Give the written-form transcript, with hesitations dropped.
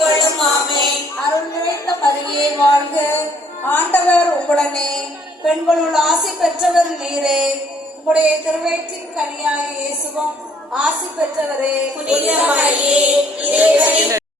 கொள்ளும். ஆமென். அருள் நிறைந்த மரியே வாழ்க, ஆண்டவர் உங்களுடனே, பெண்களுள் ஆசி பெற்றவர் நீரே. உம்முடைய திருவயிற்றின் கனியாய இயேசுவும் ஆசி பெற்றவரே. புனித மரியே, இறைவனின்